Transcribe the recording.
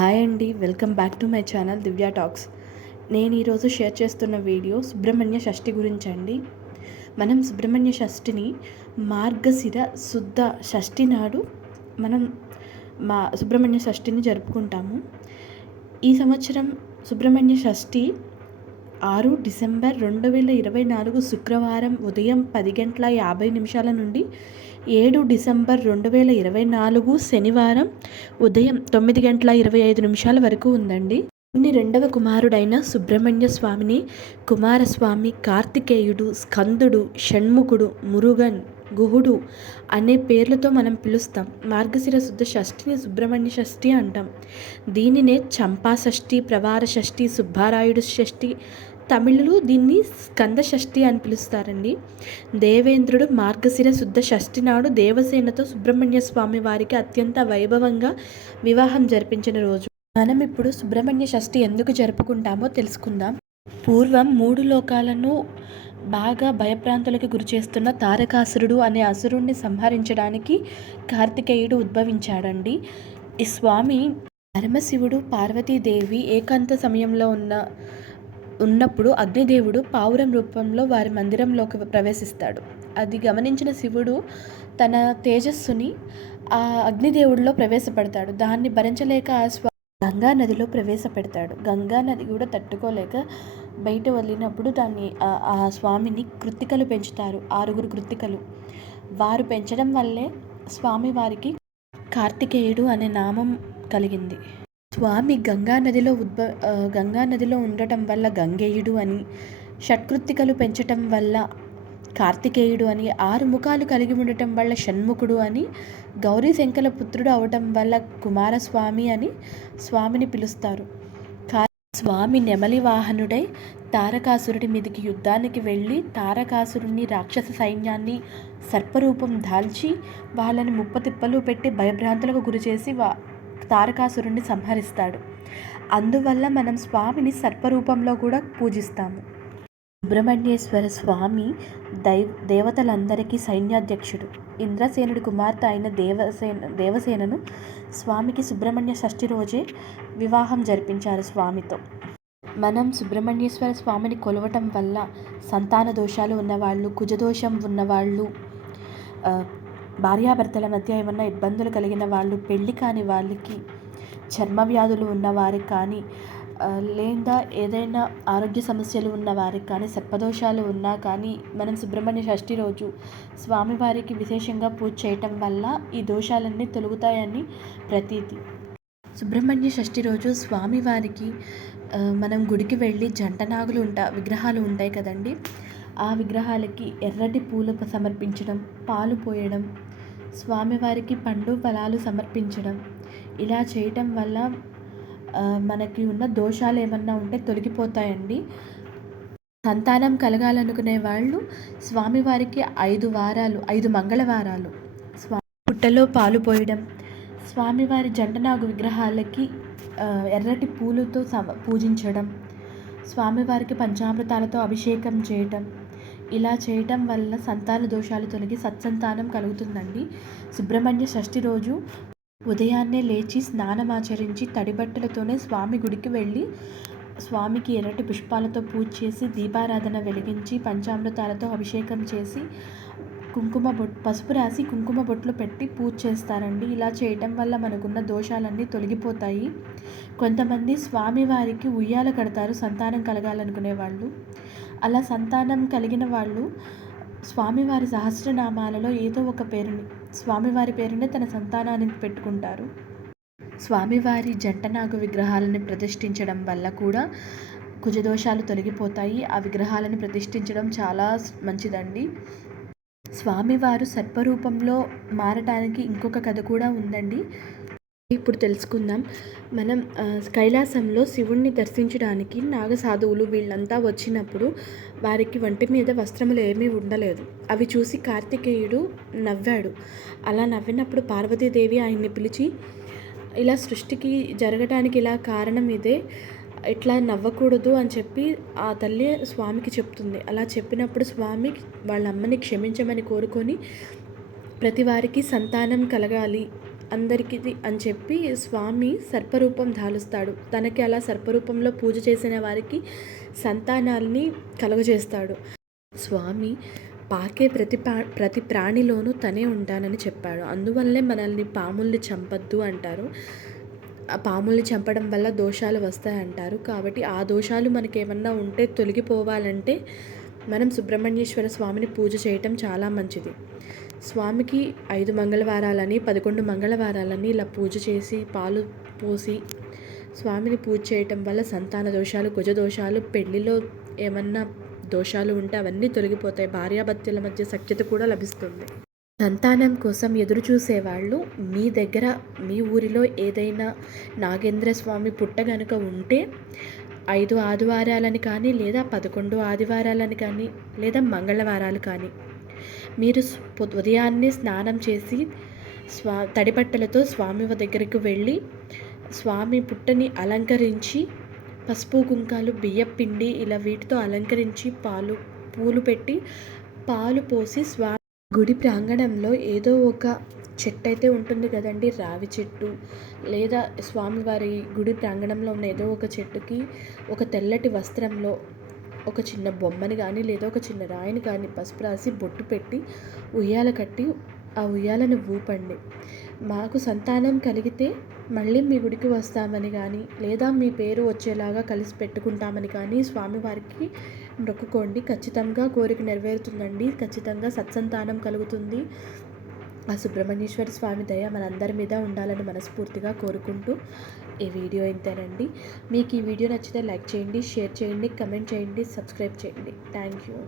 Hi అండి, welcome back to my channel Divya talks. నేను ఈరోజు షేర్ చేస్తున్న వీడియో సుబ్రహ్మణ్య షష్ఠి గురించి అండి. మనం సుబ్రహ్మణ్య షష్ఠిని మార్గశిర శుద్ధ షష్ఠి నాడు మనం సుబ్రహ్మణ్య షష్ఠిని జరుపుకుంటాము. ఈ సంవత్సరం సుబ్రహ్మణ్య షష్ఠి 6 డిసెంబర్ 2024 శుక్రవారం ఉదయం 10:50 నుండి 7 డిసెంబర్ 2024 శనివారం ఉదయం 9:25 వరకు ఉందండి. రెండవ కుమారుడైన సుబ్రహ్మణ్య స్వామిని కుమారస్వామి, కార్తికేయుడు, స్కందుడు, షణ్ముఖుడు, మురుగన్, గుహుడు అనే పేర్లతో మనం పిలుస్తాం. మార్గశిర శుద్ధ షష్ఠిని సుబ్రహ్మణ్య షష్ఠి అంటాం. దీనినే చంపా షష్ఠి, ప్రవార షష్ఠి, సుబ్బారాయుడు షష్ఠి, తమిళులు దీన్ని స్కంద షష్ఠి అని పిలుస్తారండి. దేవేంద్రుడు మార్గశిర శుద్ధ షష్ఠి నాడు దేవసేనతో సుబ్రహ్మణ్య స్వామి వారికి అత్యంత వైభవంగా వివాహం జరిపించిన రోజు. మనం ఇప్పుడు సుబ్రహ్మణ్య షష్ఠి ఎందుకు జరుపుకుంటామో తెలుసుకుందాం. పూర్వం 3 లోకాలను బాగా భయప్రాంతులకు గురి చేస్తున్న తారకాసురుడు అనే అసురుణ్ణి సంహరించడానికి కార్తికేయుడు ఉద్భవించాడండి. ఈ స్వామి పరమశివుడు, పార్వతీదేవి ఏకాంత సమయంలో ఉన్నప్పుడు అగ్నిదేవుడు పావురం రూపంలో వారి మందిరంలోకి ప్రవేశిస్తాడు. అది గమనించిన శివుడు తన తేజస్సుని ఆ అగ్నిదేవుడిలో ప్రవేశపెడతాడు. దాన్ని భరించలేక గంగా నదిలో ప్రవేశపెడతాడు. గంగా నది కూడా తట్టుకోలేక బయట వదిలినప్పుడు దాన్ని ఆ స్వామిని కృత్తికలు పెంచుతారు. 6 కృత్తికలు. వారు పెంచడం వల్లే స్వామి వారికి కార్తికేయుడు అనే నామం కలిగింది. స్వామి గంగా నదిలో ఉండటం వల్ల గంగేయుడు అని, షట్కృత్తికలు పెంచటం వల్ల కార్తికేయుడు అని, 6 ముఖాలు కలిగి ఉండటం వల్ల షణ్ముఖుడు అని, గౌరీ శంకల పుత్రుడు అవటం వల్ల కుమారస్వామి అని స్వామిని పిలుస్తారు. స్వామి నెమలి వాహనుడై తారకాసురుడి మీదకి యుద్ధానికి వెళ్ళి తారకాసురుడిని, రాక్షస సైన్యాన్ని సర్పరూపం దాల్చి వాళ్ళని ముప్పతిప్పలు పెట్టి భయభ్రాంతులకు గురిచేసి తారకాసురుడిని సంహరిస్తాడు. అందువల్ల మనం స్వామిని సర్పరూపంలో కూడా పూజిస్తాము. సుబ్రహ్మణ్యేశ్వర స్వామి దేవతలందరికీ సైన్యాధ్యక్షుడు. ఇంద్రసేనుడి కుమార్తె అయిన దేవసేనను స్వామికి సుబ్రహ్మణ్య షష్ఠి రోజే వివాహం జరిపించారు స్వామితో. మనం సుబ్రహ్మణ్యేశ్వర స్వామిని కొలవటం వల్ల సంతాన దోషాలు ఉన్నవాళ్ళు, కుజదోషం ఉన్నవాళ్ళు, భార్యాభర్తల మధ్య ఏమన్నా ఇబ్బందులు కలిగిన వాళ్ళు, పెళ్ళి కాని వాళ్ళకి, చర్మ వ్యాధులు ఉన్నవారికి కానీ, లేదా ఏదైనా ఆరోగ్య సమస్యలు ఉన్నవారికి కానీ, సర్పదోషాలు ఉన్నా కానీ మనం సుబ్రహ్మణ్య షష్ఠి రోజు స్వామివారికి విశేషంగా పూజ చేయటం వల్ల ఈ దోషాలన్నీ తొలగుతాయని ప్రతీతి. సుబ్రహ్మణ్య షష్ఠి రోజు స్వామివారికి మనం గుడికి వెళ్ళి జంటనాగులు విగ్రహాలు ఉంటాయి కదండి, ఆ విగ్రహాలకి ఎర్రటి పూలు సమర్పించడం, పాలు పోయడం, స్వామివారికి పండు ఫలాలు సమర్పించడం, ఇలా చేయటం వల్ల మనకి ఉన్న దోషాలు ఏమన్నా ఉంటే తొలగిపోతాయండి. సంతానం కలగాలనుకునే వాళ్ళు స్వామివారికి 5 మంగళవారాలు పుట్టలో పాలు పోయడం, స్వామివారి జంటనాగు విగ్రహాలకి ఎర్రటి పూలతో పూజించడం, స్వామివారికి పంచామృతాలతో అభిషేకం చేయటం, ఇలా చేయటం వల్ల సంతాన దోషాలు తొలగి సత్సంతానం కలుగుతుందండి. సుబ్రహ్మణ్య షష్ఠి రోజు ఉదయాన్నే లేచి స్నానమాచరించి తడిబట్టలతోనే స్వామి గుడికి వెళ్ళి స్వామికి ఎర్రటి పుష్పాలతో పూజ చేసి, దీపారాధన వెలిగించి, పంచామృతాలతో అభిషేకం చేసి, పసుపు రాసి కుంకుమ బొట్లు పెట్టి పూజ చేస్తారండి. ఇలా చేయటం వల్ల మనకున్న దోషాలన్నీ తొలగిపోతాయి. కొంతమంది స్వామివారికి ఉయ్యాల కడతారు సంతానం కలగాలనుకునే వాళ్ళు. అలా సంతానం కలిగిన వాళ్ళు స్వామివారి సహస్రనామాలలో ఏదో ఒక పేరుని, స్వామివారి పేరునే తన సంతానానికి పెట్టుకుంటారు. స్వామివారి జంటనాగు విగ్రహాలను ప్రతిష్ఠించడం వల్ల కూడా కుజదోషాలు తొలగిపోతాయి. ఆ విగ్రహాలను ప్రతిష్ఠించడం చాలా మంచిదండి. స్వామివారు సర్పరూపంలో మారటానికి ఇంకొక కథ కూడా ఉందండి. ఇప్పుడు తెలుసుకుందాం. మనం కైలాసంలో శివుణ్ణి దర్శించడానికి నాగసాధువులు వీళ్ళంతా వచ్చినప్పుడు వారికి వంటి మీద వస్త్రములు ఏమీ ఉండలేదు. అవి చూసి కార్తికేయుడు నవ్వాడు. అలా నవ్వినప్పుడు పార్వతీదేవి ఆయన్ని పిలిచి, ఇలా సృష్టికి జరగటానికి ఇలా కారణం ఇదే, ఇట్లా నవ్వకూడదు అని చెప్పి ఆ తల్లి స్వామికి చెప్తుంది. అలా చెప్పినప్పుడు స్వామి వాళ్ళ అమ్మని క్షమించమని కోరుకొని ప్రతి వారికి సంతానం కలగాలి అందరికీ అని చెప్పి స్వామి సర్పరూపం ధాలుస్తాడు. తనకి అలా సర్పరూపంలో పూజ చేసిన వారికి సంతానాల్ని కలుగజేస్తాడు. స్వామి పాకే ప్రతి ప్రాణిలోనూ తనే ఉంటానని చెప్పాడు. అందువల్లే మనల్ని పాముల్ని చంపద్దు అంటారు. ఆ పాముల్ని చంపడం వల్ల దోషాలు వస్తాయంటారు. కాబట్టి ఆ దోషాలు మనకేమన్నా ఉంటే తొలగిపోవాలంటే మనం సుబ్రహ్మణ్యేశ్వర స్వామిని పూజ చేయటం చాలా మంచిది. స్వామికి 5 మంగళవారాలని 11 మంగళవారాలని ఇలా పూజ చేసి పాలు పోసి స్వామిని పూజ చేయటం వల్ల సంతాన దోషాలు, కుజ దోషాలు, పెళ్లిలో ఏమన్నా దోషాలు ఉంటే అవన్నీ తొలగిపోతాయి. భార్యాభర్తల మధ్య సఖ్యత కూడా లభిస్తుంది. సంతానం కోసం ఎదురు చూసేవాళ్ళు మీ దగ్గర మీ ఊరిలో ఏదైనా నాగేంద్ర స్వామి పుట్ట గనుక ఉంటే 5 ఆదివారాలని కానీ లేదా 11 ఆదివారాలని కానీ లేదా మంగళవారాలు కానీ మీరు ఉదయాన్నే స్నానం చేసి తడిబట్టలతో స్వామి దగ్గరికి వెళ్ళి స్వామి పుట్టని అలంకరించి పసుపు కుంకాలు బియ్యపిండి ఇలా వీటితో అలంకరించి పూలు పెట్టి పాలు పోసి గుడి ప్రాంగణంలో ఏదో ఒక చెట్టు అయితే ఉంటుంది కదండి, రావి చెట్టు లేదా స్వామివారి గుడి ప్రాంగణంలో ఉన్న ఏదో ఒక చెట్టుకి ఒక తెల్లటి వస్త్రంలో ఒక చిన్న బొమ్మని కానీ లేదా ఒక చిన్న రాయిని కానీ పసుపు రాసి బొట్టు పెట్టి ఉయ్యాల కట్టి ఆ ఉయ్యాలను ఊపండి. మాకు సంతానం కలిగితే మళ్ళీ మీ గుడికి వస్తామని కానీ లేదా మీ పేరు వచ్చేలాగా కలిసి పెట్టుకుంటామని కానీ స్వామివారికి మొక్కుకోండి. ఖచ్చితంగా కోరిక నెరవేరుతుందండి. ఖచ్చితంగా సత్సంతానం కలుగుతుంది. ఆ సుబ్రహ్మణ్యేశ్వర స్వామి దయ మనందరి మీద ఉండాలని మనస్ఫూర్తిగా కోరుకుంటూ ఈ వీడియో ఇంతేనండి. మీకు ఈ వీడియో నచ్చితే లైక్ చేయండి, షేర్ చేయండి, కమెంట్ చేయండి, సబ్స్క్రైబ్ చేయండి. Thank you.